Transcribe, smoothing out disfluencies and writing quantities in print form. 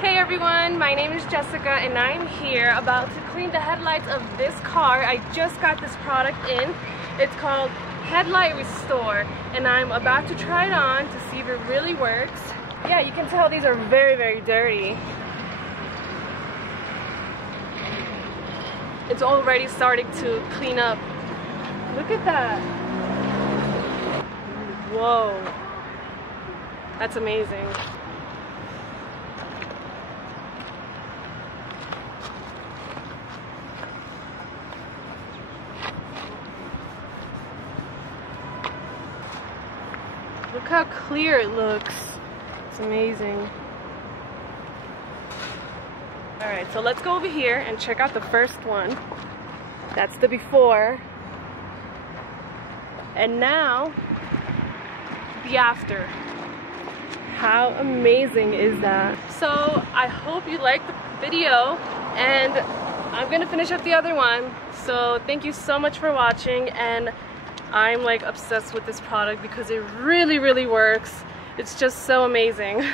Hey everyone, my name is Jessica and I'm here about to clean the headlights of this car. I just got this product in. It's called Headlight Restore and I'm about to try it on to see if it really works. Yeah, you can tell these are very dirty. It's already starting to clean up. Look at that. Whoa. That's amazing. Look how clear it looks. It's amazing. Alright, so let's go over here and check out the first one. That's the before. And now, the after. How amazing is that? So, I hope you liked the video, and I'm gonna finish up the other one. So, thank you so much for watching, and I'm like obsessed with this product because it really works. It's just so amazing.